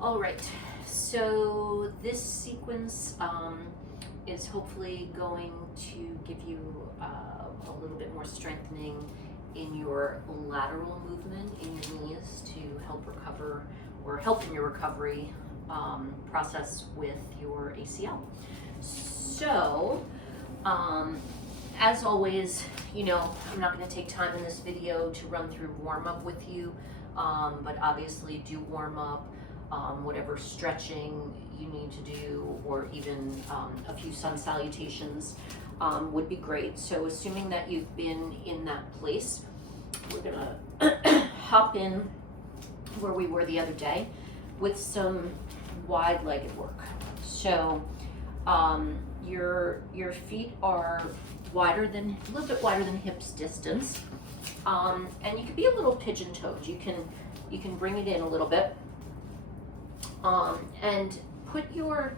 All right, so this sequence is hopefully going to give you a little bit more strengthening in your lateral movement in your knees to help recover or help in your recovery process with your ACL. So, as always, you know, I'm not going to take time in this video to run through warm-up with you, but obviously do warm up. Whatever stretching you need to do, or even a few sun salutations would be great. So assuming that you've been in that place, we're gonna hop in where we were the other day with some wide-legged work. So your feet are a little bit wider than hips distance, and you can be a little pigeon-toed. You can bring it in a little bit. And put your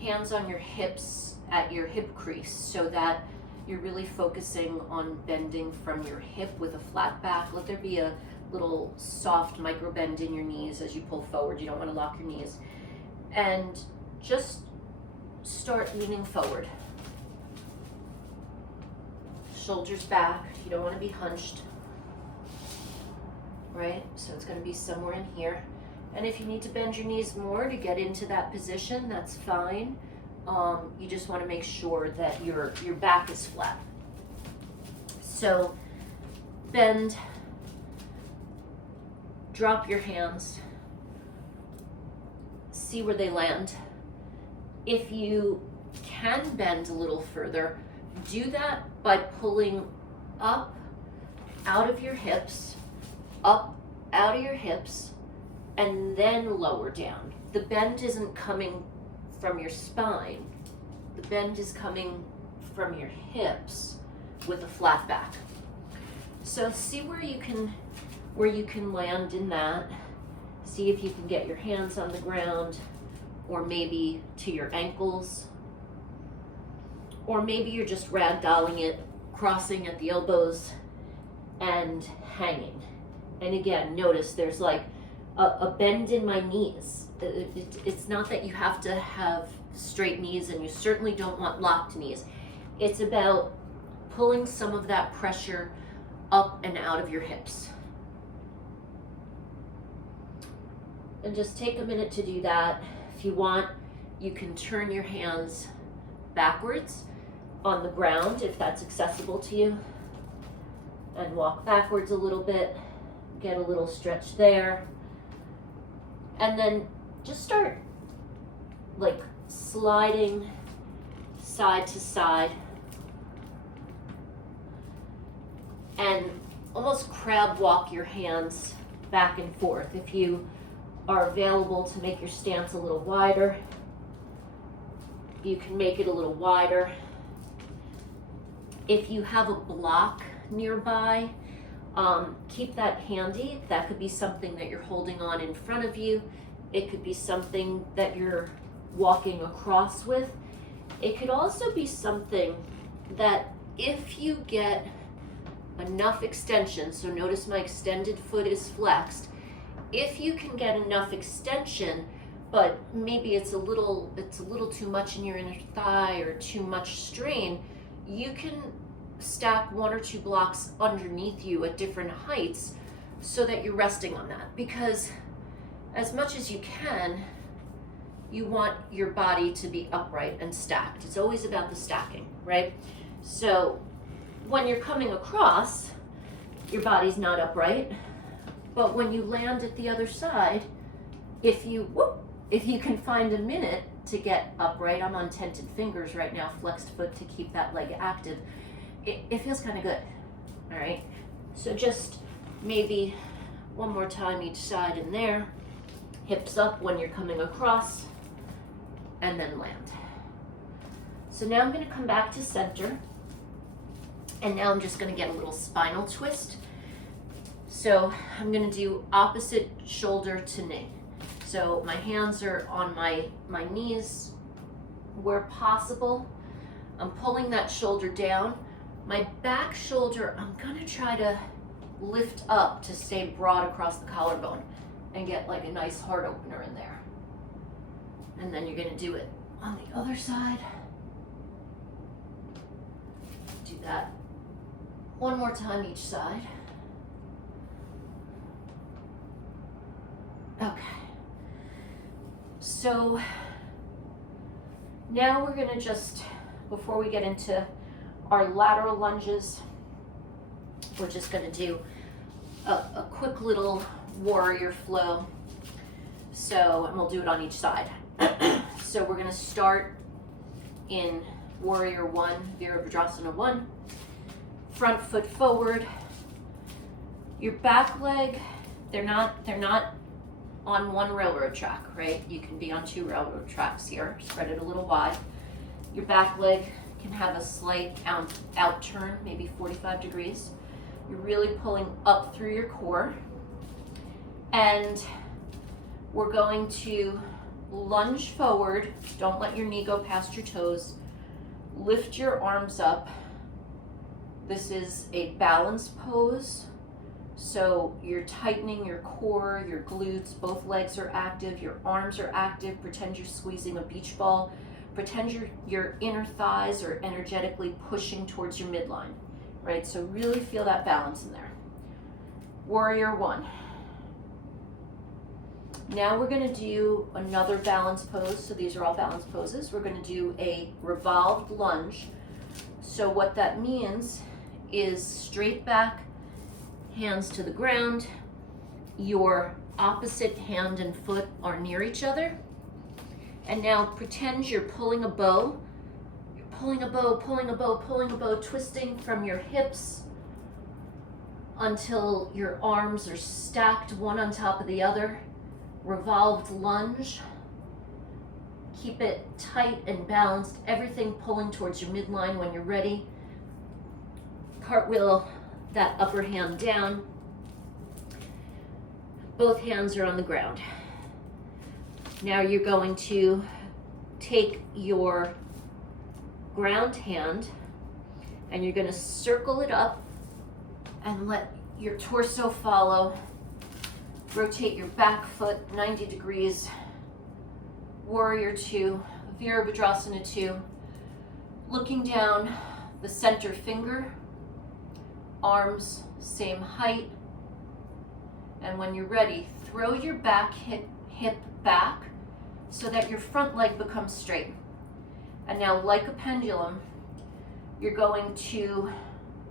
hands on your hips at your hip crease so that you're really focusing on bending from your hip with a flat back. Let there be a little soft micro bend in your knees as you pull forward. You don't want to lock your knees. And just start leaning forward. Shoulders back. You don't want to be hunched, right? So it's going to be somewhere in here. And if you need to bend your knees more to get into that position, that's fine. You just want to make sure that your back is flat. So bend, drop your hands, see where they land. If you can bend a little further, do that by pulling up out of your hips, up out of your hips, and then lower down. The bend isn't coming from your spine. The bend is coming from your hips with a flat back. So see where you can land in that. See if you can get your hands on the ground, or maybe to your ankles, or maybe you're just ragdolling it, crossing at the elbows and hanging. And again, notice there's like a bend in my knees. It's not that you have to have straight knees, and you certainly don't want locked knees. It's about pulling some of that pressure up and out of your hips. And just take a minute to do that. If you want, you can turn your hands backwards on the ground if that's accessible to you, and walk backwards a little bit, get a little stretch there. And then just start like sliding side to side and almost crab walk your hands back and forth. If you are available to make your stance a little wider, you can make it a little wider. If you have a block nearby, keep that handy. That could be something that you're holding on in front of you. It could be something that you're walking across with. It could also be something that if you get enough extension, so notice my extended foot is flexed. If you can get enough extension, but maybe it's a little too much in your inner thigh or too much strain, you can stack one or two blocks underneath you at different heights so that you're resting on that. Because as much as you can, you want your body to be upright and stacked. It's always about the stacking, right? So when you're coming across, your body's not upright, but when you land at the other side, if you can find a minute to get upright, I'm on tented fingers right now, flexed foot to keep that leg active, it feels kind of good. All right, so just maybe one more time each side in there, hips up when you're coming across, and then land. So now I'm going to come back to center, and now I'm just going to get a little spinal twist. So I'm going to do opposite shoulder to knee. So my hands are on my knees where possible. I'm pulling that shoulder down. My back shoulder, I'm gonna try to lift up to stay broad across the collarbone and get like a nice heart opener in there. And then you're gonna do it on the other side. Do that one more time each side. Okay. So now we're gonna just, before we get into our lateral lunges, we're just gonna do a quick little warrior flow. So, and we'll do it on each side. So we're gonna start in warrior one, Virabhadrasana 1. Front foot forward. Your back leg, they're not on one railroad track, right? You can be on 2 railroad tracks here. Spread it a little wide. Your back leg can have a slight out turn, maybe 45 degrees. You're really pulling up through your core. And we're going to lunge forward. Don't let your knee go past your toes. Lift your arms up. This is a balance pose. So you're tightening your core, your glutes, both legs are active, your arms are active. Pretend you're squeezing a beach ball. Pretend your inner thighs are energetically pushing towards your midline, right? So really feel that balance in there. Warrior 1. Now we're gonna do another balance pose. So these are all balance poses. We're gonna do a revolved lunge. So what that means is straight back, hands to the ground. Your opposite hand and foot are near each other. And now pretend you're pulling a bow. You're pulling a bow, pulling a bow, pulling a bow, twisting from your hips until your arms are stacked one on top of the other. Revolved lunge. Keep it tight and balanced, everything pulling towards your midline. When you're ready, cartwheel that upper hand down. Both hands are on the ground. Now you're going to take your ground hand and you're going to circle it up and let your torso follow. Rotate your back foot 90 degrees. Warrior 2, Virabhadrasana 2. Looking down, the center finger, arms same height. And when you're ready, throw your back hip back so that your front leg becomes straight. And now, like a pendulum, you're going to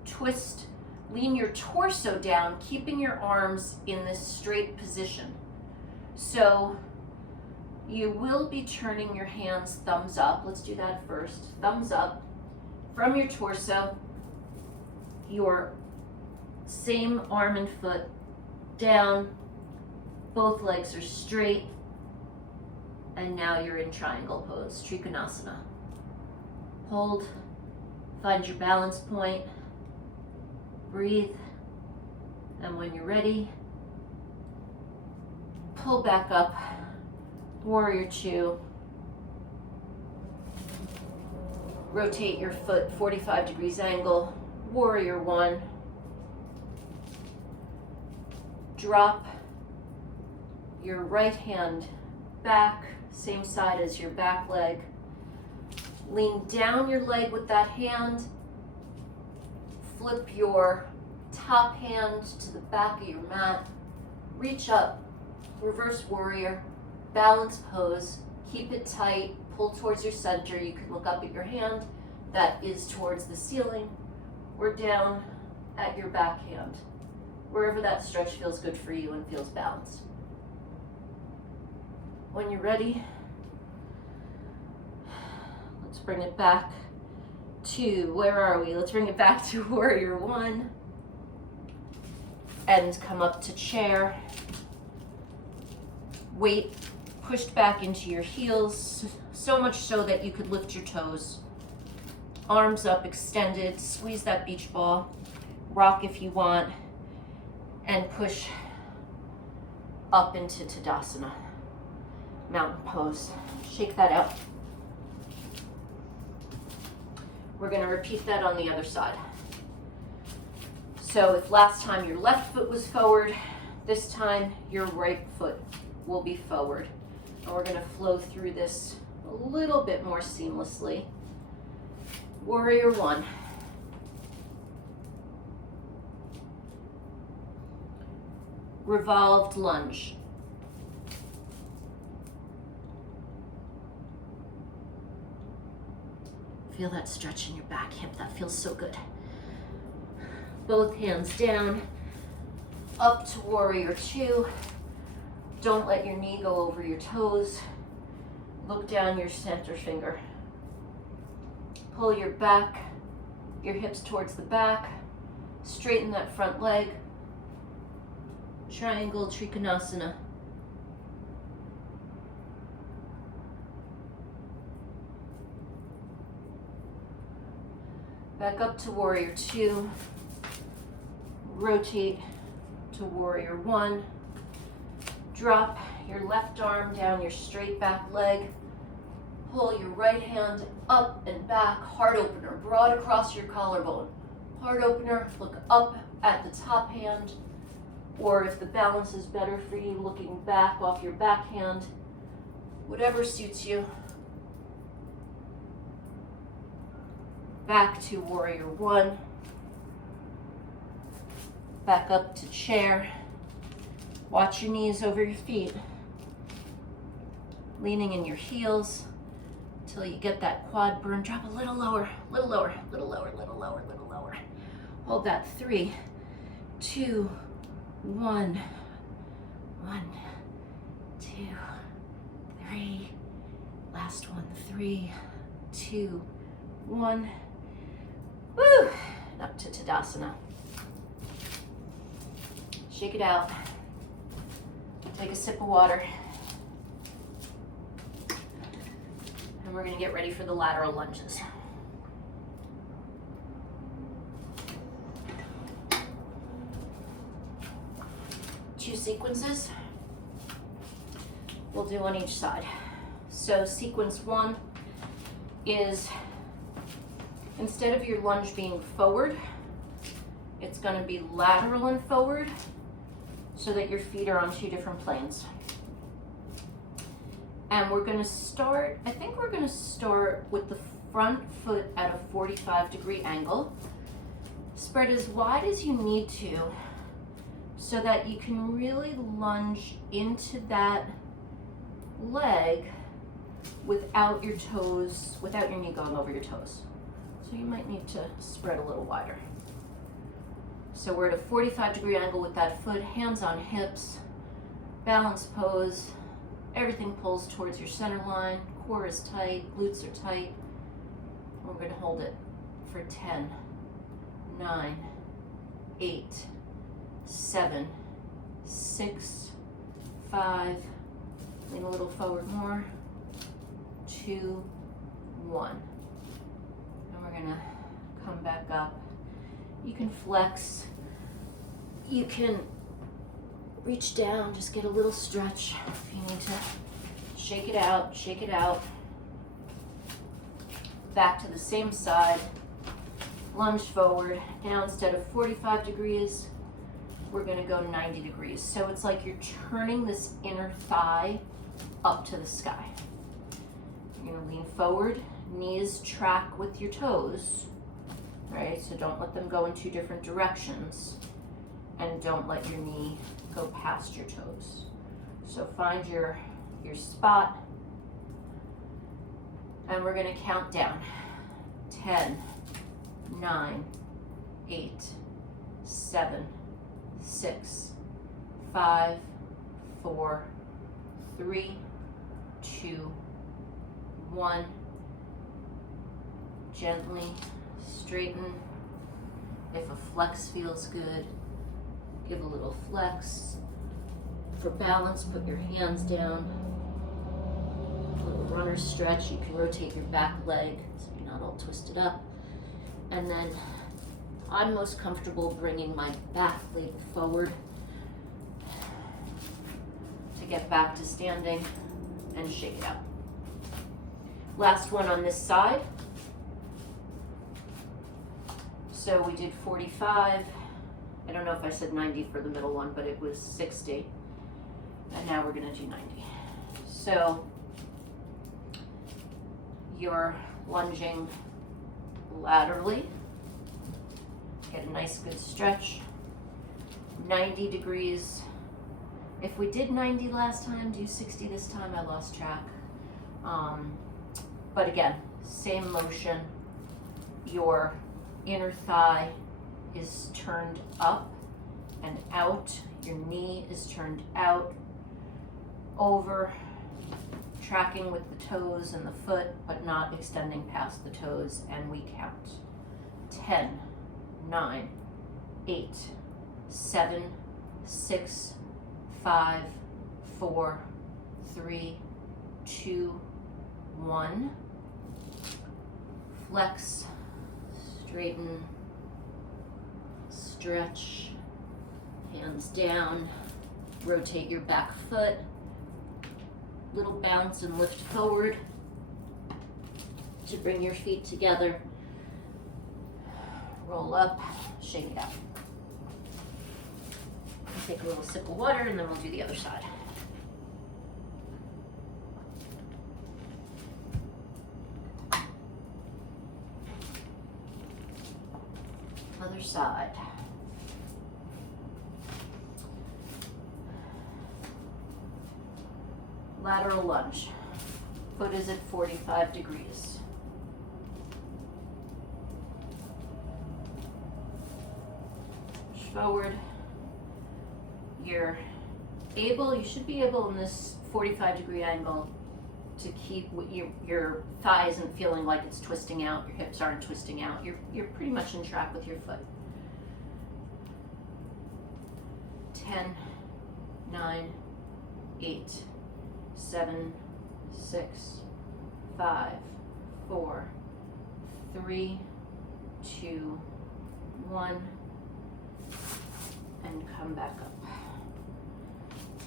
twist, lean your torso down, keeping your arms in this straight position. So you will be turning your hands thumbs up. Let's do that first. Thumbs up from your torso, your same arm and foot down, both legs are straight, and now you're in triangle pose, Trikonasana. Hold, find your balance point, breathe, and when you're ready, pull back up, Warrior 2. Rotate your foot 45 degrees angle, Warrior 1. Drop your right hand back, same side as your back leg. Lean down your leg with that hand. Flip your top hand to the back of your mat. Reach up, reverse warrior, balance pose. Keep it tight, pull towards your center. You can look up at your hand that is towards the ceiling or down at your back hand. Wherever that stretch feels good for you and feels balanced. When you're ready, let's bring it back to, where are we? Let's bring it back to Warrior 1 and come up to chair. Weight pushed back into your heels, so much so that you could lift your toes. Arms up, extended, squeeze that beach ball, rock if you want, and push up into Tadasana, mountain pose. Shake that out. We're going to repeat that on the other side. So if last time your left foot was forward, this time your right foot will be forward. And we're gonna flow through this a little bit more seamlessly. Warrior one. Revolved lunge. Feel that stretch in your back hip, that feels so good. Both hands down, up to warrior two. Don't let your knee go over your toes. Look down your center finger. Pull your hips towards the back. Straighten that front leg. Triangle Trikonasana. Back up to warrior two. Rotate to warrior one. Drop your left arm down your straight back leg. Pull your right hand up and back, heart opener, broad across your collarbone. Heart opener, look up at the top hand, or if the balance is better for you, looking back off your back hand, whatever suits you. Back to warrior one. Back up to chair. Watch your knees over your feet. Leaning in your heels until you get that quad burn. Drop a little lower, little lower, little lower, little lower, little lower. Hold that 3, 2, 1. 1, 2, 3. Last one, 3, 2, 1. Woo! And up to Tadasana. Shake it out. Take a sip of water. And we're going to get ready for the lateral lunges. Two sequences we'll do on each side. So sequence one is, instead of your lunge being forward, it's going to be lateral and forward so that your feet are on two different planes. And we're going to start, I think we're going to start with the front foot at a 45-degree angle. Spread as wide as you need to so that you can really lunge into that leg without your toes, without your knee going over your toes. So you might need to spread a little wider. So we're at a 45-degree angle with that foot, hands on hips, balance pose. Everything pulls towards your center line, core is tight, glutes are tight. We're going to hold it for 10, 9, 8, 7, 6, 5, lean a little forward more, 2, 1. And we're going to come back up. You can flex, you can reach down, just get a little stretch if you need to. Shake it out, shake it out. Back to the same side. Lunge forward. Now instead of 45 degrees, we're going to go 90 degrees. So it's like you're turning this inner thigh up to the sky. You're going to lean forward, knees track with your toes, right? So don't let them go in two different directions. And don't let your knee go past your toes. So find your spot. And we're going to count down. 10, 9, 8, 7, 6, 5, 4, 3, 2, 1. Gently straighten. If a flex feels good, give a little flex. For balance, put your hands down. A little runner stretch. You can rotate your back leg so you're not all twisted up. And then I'm most comfortable bringing my back leg forward to get back to standing and shake it out. Last one on this side. So we did 45. I don't know if I said 90 for the middle one, but it was 60. And now we're going to do 90. So you're lunging laterally, get a nice good stretch, 90 degrees. If we did 90 last time, do 60 this time, I lost track. But again, same motion. Your inner thigh is turned up and out. Your knee is turned out, over, tracking with the toes and the foot, but not extending past the toes, and we count. 10, 9, 8, 7, 6, 5, 4, 3, 2, 1. Flex, straighten, stretch, hands down, rotate your back foot, little bounce and lift forward to bring your feet together, roll up, shake it out. Take a little sip of water and then we'll do the other side. Other side. Lateral lunge. Foot is at 45 degrees. Push forward. You should be able in this 45-degree angle to keep your thigh isn't feeling like it's twisting out, your hips aren't twisting out. You're pretty much in track with your foot. 10, 9, 8, 7, 6, 5, 4, 3, 2, 1, and come back up.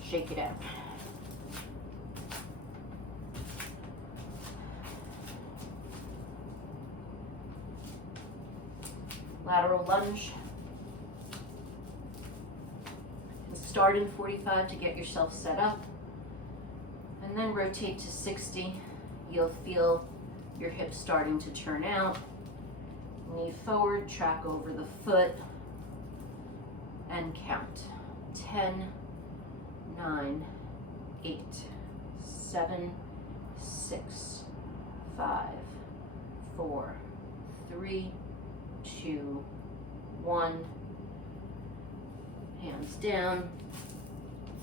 Shake it out. Lateral lunge. Start in 45 to get yourself set up, and then rotate to 60. You'll feel your hips starting to turn out. Knee forward, track over the foot, and count. 10, 9, 8, 7, 6, 5, 4, 3, 2, 1. Hands down,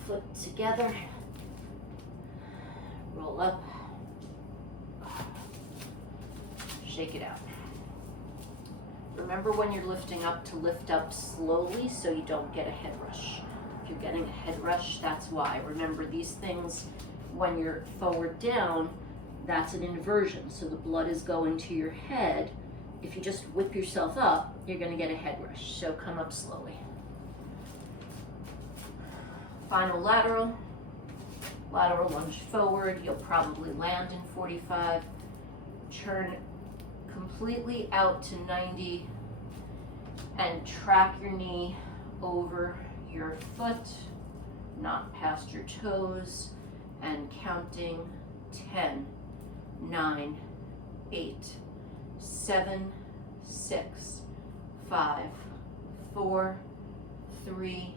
foot together, roll up, shake it out. Remember when you're lifting up to lift up slowly so you don't get a head rush. If you're getting a head rush, that's why. Remember these things, when you're forward down, that's an inversion. So the blood is going to your head. If you just whip yourself up, you're gonna get a head rush. So come up slowly. Final lateral lunge forward. You'll probably land in 45. Turn completely out to 90 and track your knee over your foot, not past your toes, and counting 10, 9, 8, 7, 6, 5, 4, 3,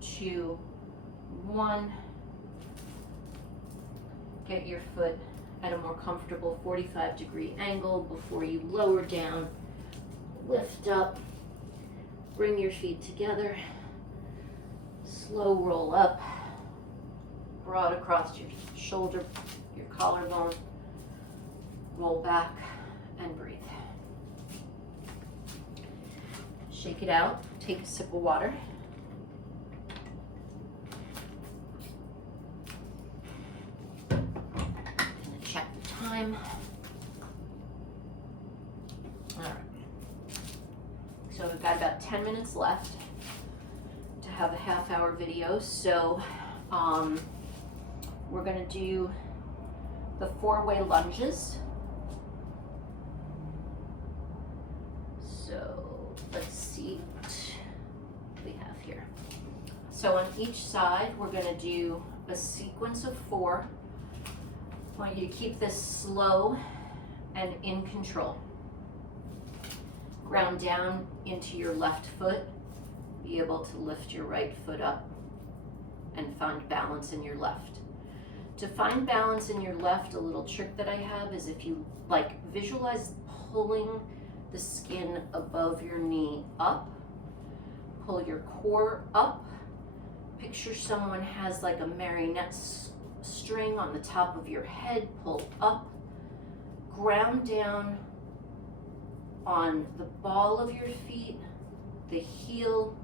2, 1. Get your foot at a more comfortable 45-degree angle before you lower down. Lift up, bring your feet together, slow roll up, broad across your shoulder, your collarbone, roll back and breathe. Shake it out, take a sip of water. Time. All right. So we've got about 10 minutes left to have a half-hour video. So we're going to do the 4-way lunges. So let's see what we have here. So on each side, we're going to do a sequence of 4 I want you to keep this slow and in control. Ground down into your left foot. Be able to lift your right foot up and find balance in your left. To find balance in your left, a little trick that I have is if you visualize pulling the skin above your knee up, pull your core up, picture someone has like a marionette string on the top of your head, pull up, ground down on the ball of your feet, the heel,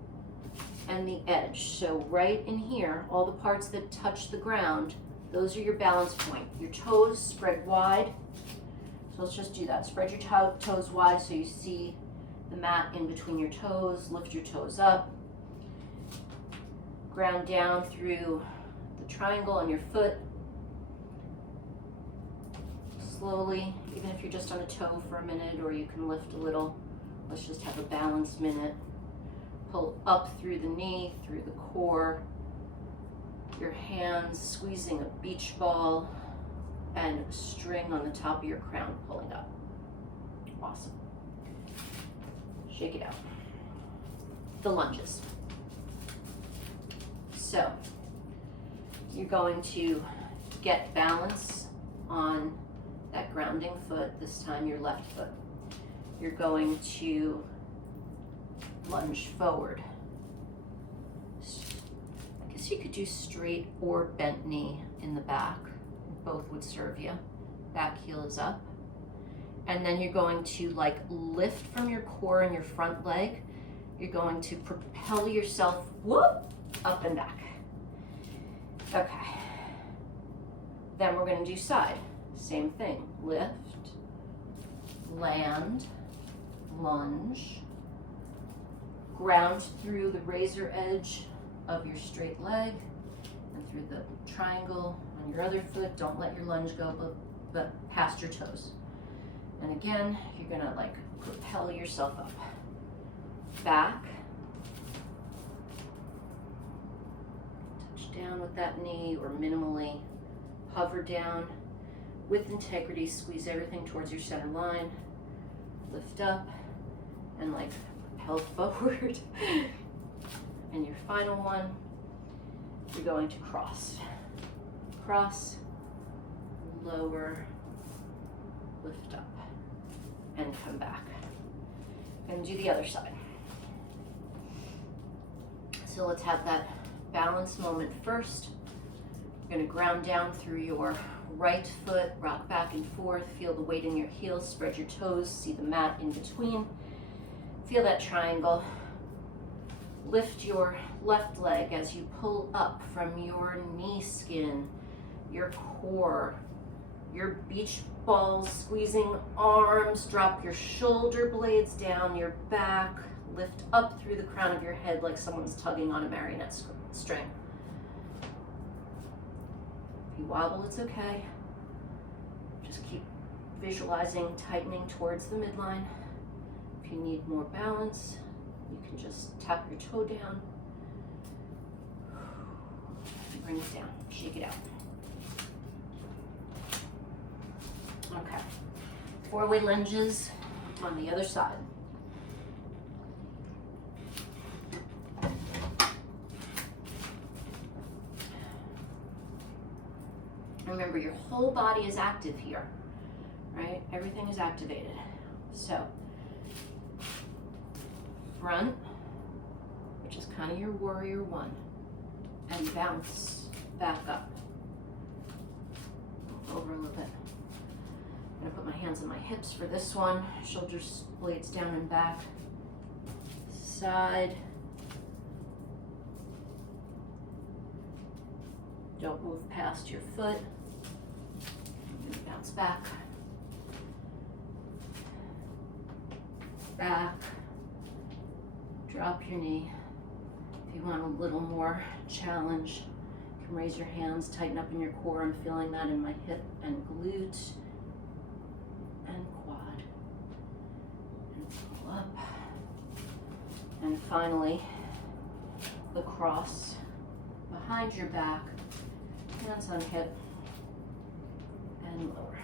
and the edge. So right in here, all the parts that touch the ground, those are your balance point. Your toes spread wide. So let's just do that. Spread your toes wide so you see the mat in between your toes. Lift your toes up. Ground down through the triangle on your foot. Slowly, even if you're just on a toe for a minute, or you can lift a little. Let's just have a balance minute. Pull up through the knee, through the core. Your hands squeezing a beach ball and a string on the top of your crown pulling up. Awesome. Shake it out. The lunges. So you're going to get balance on that grounding foot, this time your left foot. You're going to lunge forward. I guess you could do straight or bent knee in the back. Both would serve you. Back heel is up. And then you're going to lift from your core and your front leg. You're going to propel yourself, whoop, up and back. Okay. Then we're going to do side. Same thing. Lift, land, lunge, ground through the razor edge of your straight leg and through the triangle on your other foot. Don't let your lunge go but past your toes. And again, you're gonna propel yourself up. Back. Touch down with that knee or minimally hover down with integrity. Squeeze everything towards your center line. Lift up and propel forward. And your final one, you're going to cross. Cross, lower, lift up, and come back. And do the other side. So let's have that balance moment first. You're going to ground down through your right foot, rock back and forth, feel the weight in your heels, spread your toes, see the mat in between. Feel that triangle. Lift your left leg as you pull up from your knee skin, your core, your beach ball squeezing arms. Drop your shoulder blades down, your back. Lift up through the crown of your head like someone's tugging on a marionette string. If you wobble, it's okay. Just keep visualizing, tightening towards the midline. If you need more balance, you can just tap your toe down. Bring it down, shake it out. Okay, 4-way lunges on the other side. Remember, your whole body is active here, right? Everything is activated. So, front, which is kind of your warrior one, and bounce back up. Over a little bit. I'm gonna put my hands on my hips for this one. Shoulders, blades down and back. Side. Don't move past your foot. Bounce back. Back. Drop your knee. If you want a little more challenge, you can raise your hands, tighten up in your core. I'm feeling that in my hip and glute and quad. And pull up. And finally, the cross behind your back, hands on hip, and lower,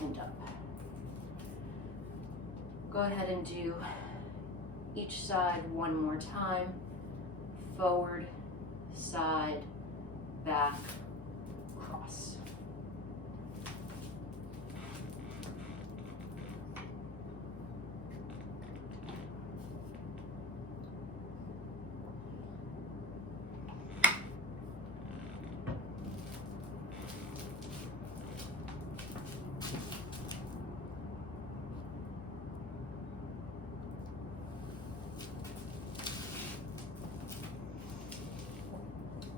and up. Go ahead and do each side one more time. Forward, side, back, cross.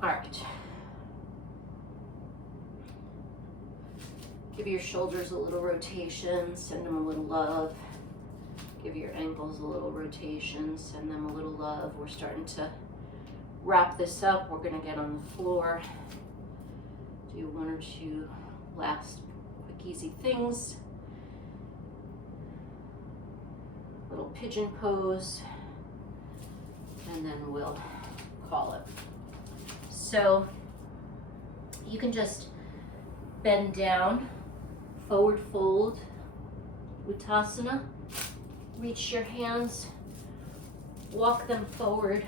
All right. Give your shoulders a little rotation, send them a little love. Give your ankles a little rotation, send them a little love. We're starting to wrap this up. We're gonna get on the floor, do one or two last quick, easy things. Little pigeon pose, and then we'll call it. So you can just bend down, forward fold, Uttasana. Reach your hands, walk them forward,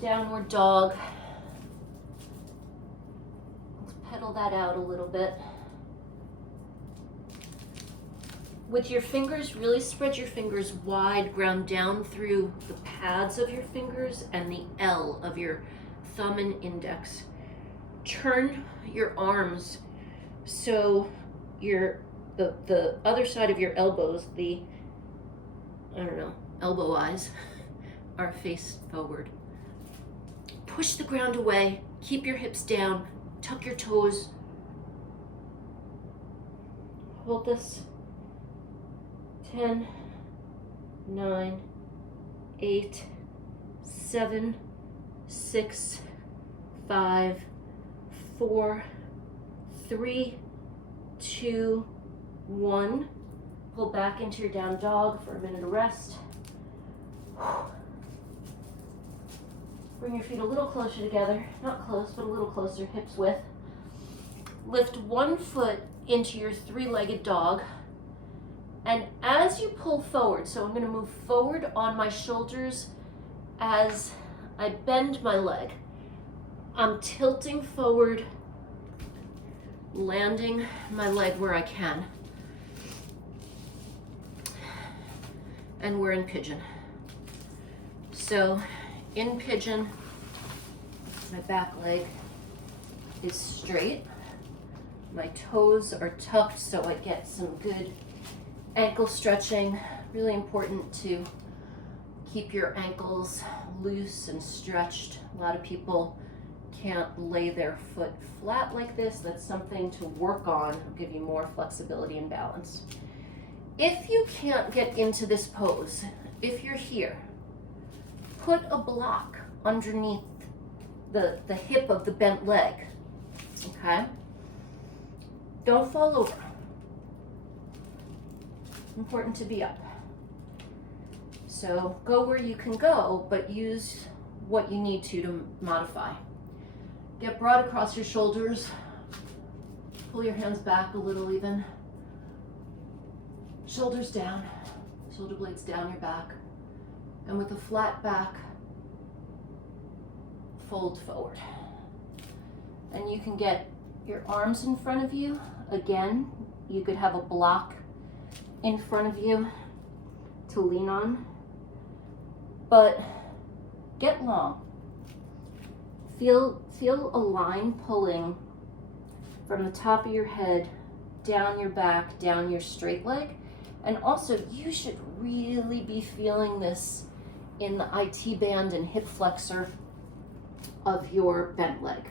downward dog. Let's pedal that out a little bit. With your fingers, really spread your fingers wide, ground down through the pads of your fingers and the L of your thumb and index. Turn your arms so the other side of your elbows, elbow eyes are faced forward. Push the ground away, keep your hips down, tuck your toes. Hold this. 10, 9, 8, 7, 6, 5, 4, 3, 2, 1. Pull back into your down dog for a minute of rest. Bring your feet a little closer together, not close, but a little closer, hips width. Lift one foot into your three-legged dog. And as you pull forward, so I'm going to move forward on my shoulders as I bend my leg. I'm tilting forward, landing my leg where I can. And we're in pigeon. So in pigeon, my back leg is straight. My toes are tucked so I get some good ankle stretching. Really important to keep your ankles loose and stretched. A lot of people can't lay their foot flat like this. That's something to work on. It'll give you more flexibility and balance. If you can't get into this pose, if you're here, put a block underneath the hip of the bent leg, okay? Don't fall over. Important to be up. So go where you can go, but use what you need to modify. Get broad across your shoulders. Pull your hands back a little even. Shoulders down, shoulder blades down your back. And with a flat back, fold forward. And you can get your arms in front of you. Again, you could have a block in front of you to lean on, but get long. Feel a line pulling from the top of your head, down your back, down your straight leg. And also, you should really be feeling this in the IT band and hip flexor of your bent leg.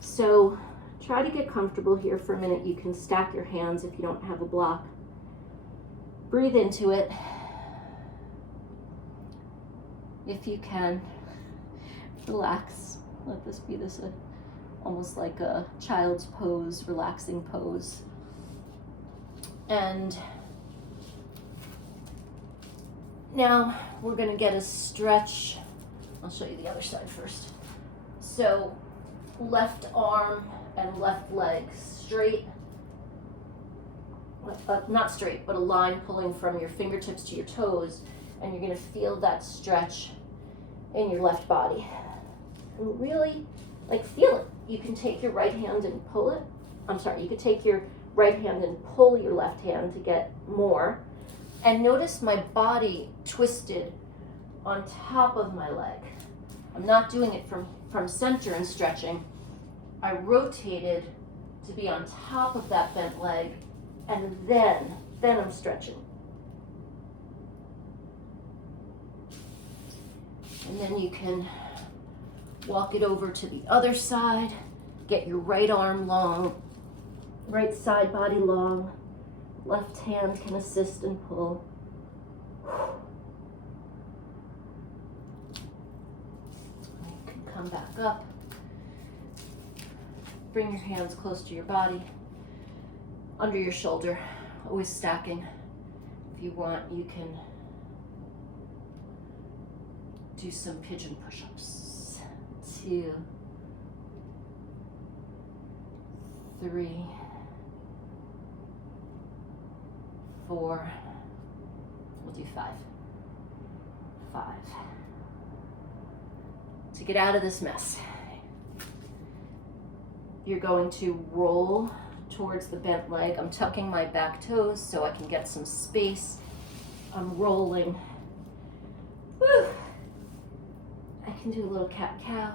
So try to get comfortable here for a minute. You can stack your hands if you don't have a block. Breathe into it. If you can, relax. Let this be almost like a child's pose, relaxing pose. And now we're going to get a stretch. I'll show you the other side first. So left arm and left leg straight, not straight, but a line pulling from your fingertips to your toes, and you're going to feel that stretch in your left body. And really, like, feel it. You can take your right hand and pull it. You could take your right hand and pull your left hand to get more. And notice my body twisted on top of my leg. I'm not doing it from center and stretching. I rotated to be on top of that bent leg, and then I'm stretching. And then you can walk it over to the other side, get your right arm long, right side body long, left hand can assist and pull. You can come back up. Bring your hands close to your body, under your shoulder, always stacking. If you want, you can do some pigeon push-ups. 2, 3, 4, we'll do 5. To get out of this mess, you're going to roll towards the bent leg. I'm tucking my back toes so I can get some space. I'm rolling. Woo! I can do a little cat-cow.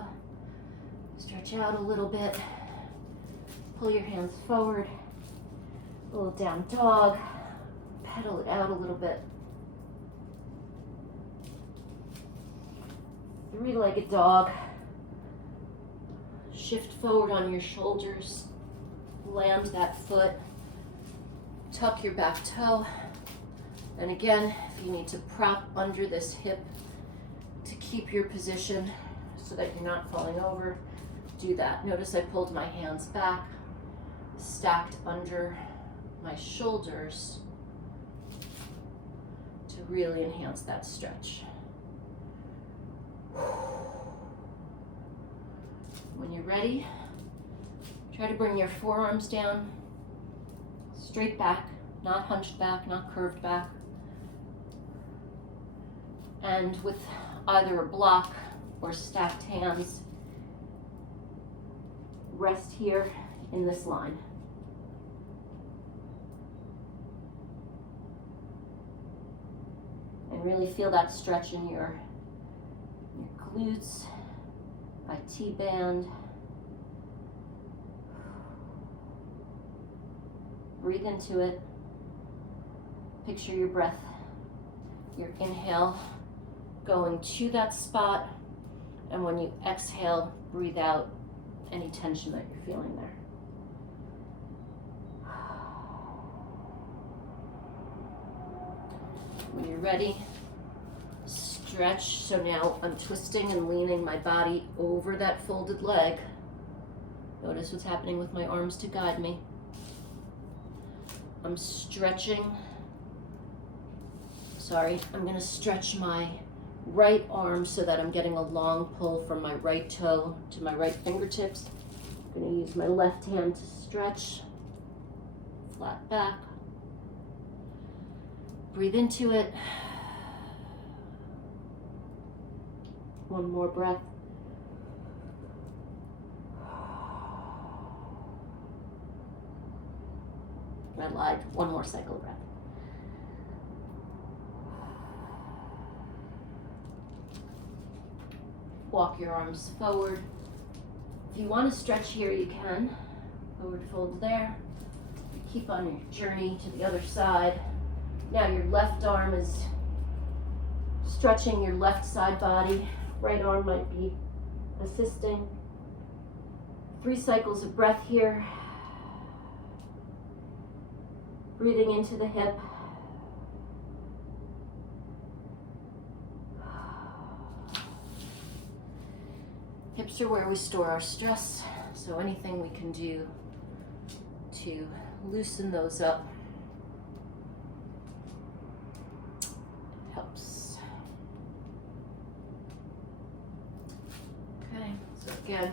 Stretch out a little bit. Pull your hands forward. A little down dog. Pedal it out a little bit. 3-legged dog. Shift forward on your shoulders. Land that foot. Tuck your back toe. And again, if you need to prop under this hip to keep your position so that you're not falling over, do that. Notice I pulled my hands back, stacked under my shoulders to really enhance that stretch. When you're ready, try to bring your forearms down, straight back, not hunched back, not curved back. And with either a block or stacked hands, rest here in this line. And really feel that stretch in your glutes, my T-band. Breathe into it. Picture your breath, your inhale going to that spot, and when you exhale, breathe out any tension that you're feeling there. When you're ready, stretch. So now I'm twisting and leaning my body over that folded leg. Notice what's happening with my arms to guide me. I'm stretching. I'm going to stretch my right arm so that I'm getting a long pull from my right toe to my right fingertips. I'm going to use my left hand to stretch. Flat back. Breathe into it. One more breath. I lied. One more cycle breath. Walk your arms forward. If you want to stretch here, you can. Forward fold there. Keep on your journey to the other side. Now your left arm is stretching your left side body. Right arm might be assisting. 3 cycles of breath here. Breathing into the hip. Hips are where we store our stress, so anything we can do to loosen those up helps. Okay, so again,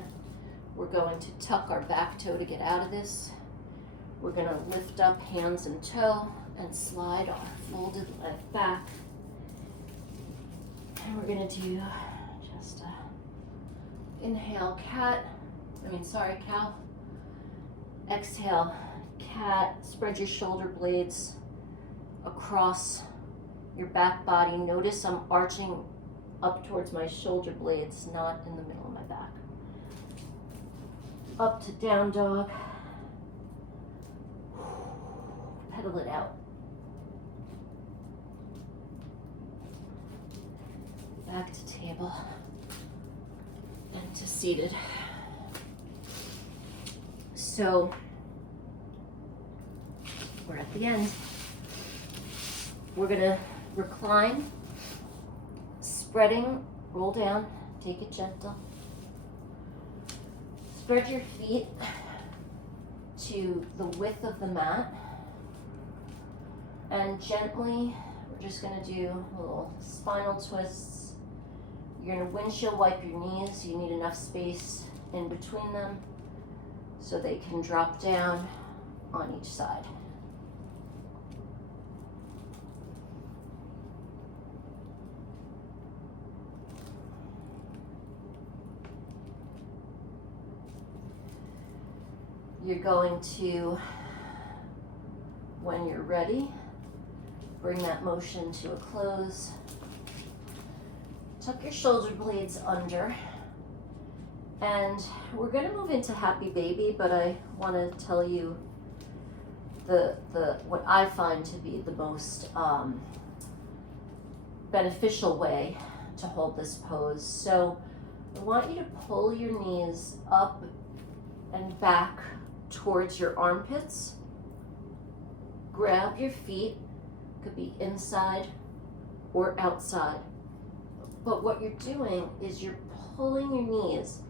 We're going to tuck our back toe to get out of this. We're going to lift up hands and toe and slide our folded leg back. And we're going to do just a inhale, cow. Exhale, cat. Spread your shoulder blades across your back body. Notice I'm arching up towards my shoulder blades, not in the middle of my back. Up to down dog. Pedal it out. Back to table and to seated. So we're at the end. We're gonna recline, spreading, roll down, take it gentle. Spread your feet to the width of the mat, and gently, we're just gonna do little spinal twists. You're gonna windshield wipe your knees. You need enough space in between them so they can drop down on each side. You're going to, when you're ready, bring that motion to a close. Tuck your shoulder blades under. And we're going to move into happy baby, but I want to tell you what I find to be the most beneficial way to hold this pose. So I want you to pull your knees up and back towards your armpits. Grab your feet, could be inside or outside. But what you're doing is you're pulling your knees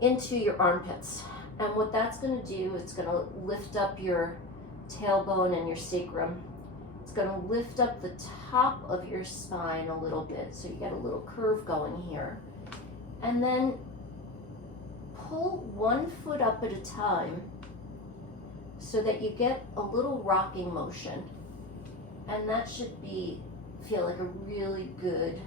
into your armpits. And what that's going to do, it's going to lift up your tailbone and your sacrum. It's going to lift up the top of your spine a little bit, so you get a little curve going here. And then pull one foot up at a time so that you get a little rocking motion. And that should feel like a really good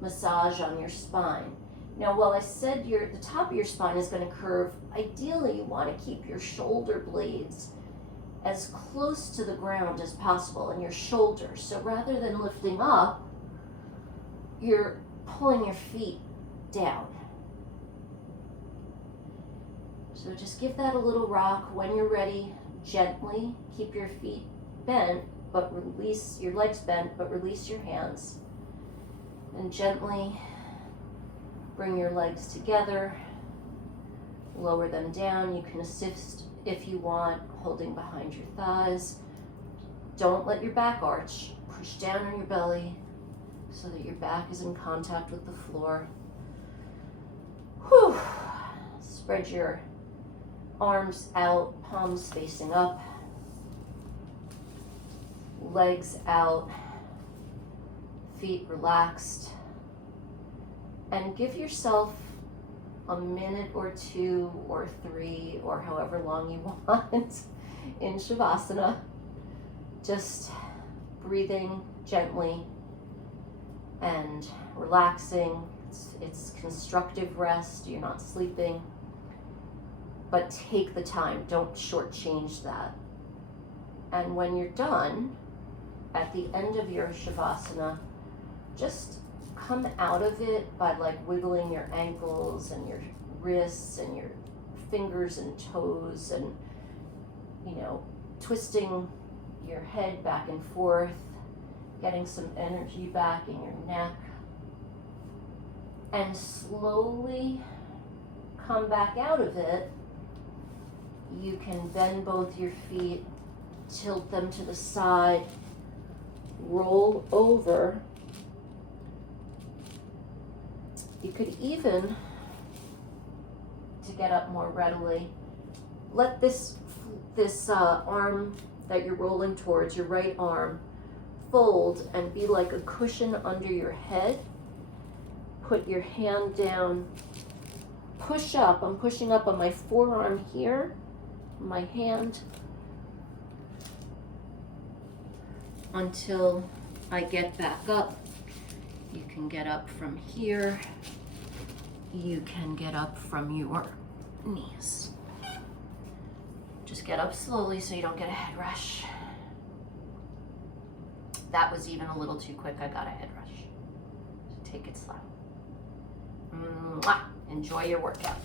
massage on your spine. Now, while I said the top of your spine is going to curve, ideally you want to keep your shoulder blades as close to the ground as possible in your shoulders. So rather than lifting up, you're pulling your feet down. So just give that a little rock. When you're ready, gently keep your feet bent, but release your legs bent, but release your hands. And gently bring your legs together, lower them down. You can assist if you want, holding behind your thighs. Don't let your back arch. Push down on your belly so that your back is in contact with the floor. Whew. Spread your arms out, palms facing up, legs out, feet relaxed. And give yourself a minute or 2 or 3 or however long you want in Shavasana. Just breathing gently and relaxing. It's constructive rest. You're not sleeping. But take the time. Don't shortchange that. And when you're done, at the end of your Shavasana, just come out of it by wiggling your ankles and your wrists and your fingers and toes and, twisting your head back and forth, getting some energy back in your neck. And slowly come back out of it. You can bend both your feet, tilt them to the side, roll over. You could even, to get up more readily, let this arm that you're rolling towards, your right arm, fold and be like a cushion under your head. Put your hand down, push up. I'm pushing up on my forearm here, my hand, until I get back up. You can get up from here. You can get up from your knees. Just get up slowly so you don't get a head rush. That was even a little too quick. I got a head rush. So take it slow. Mwah. Enjoy your workout.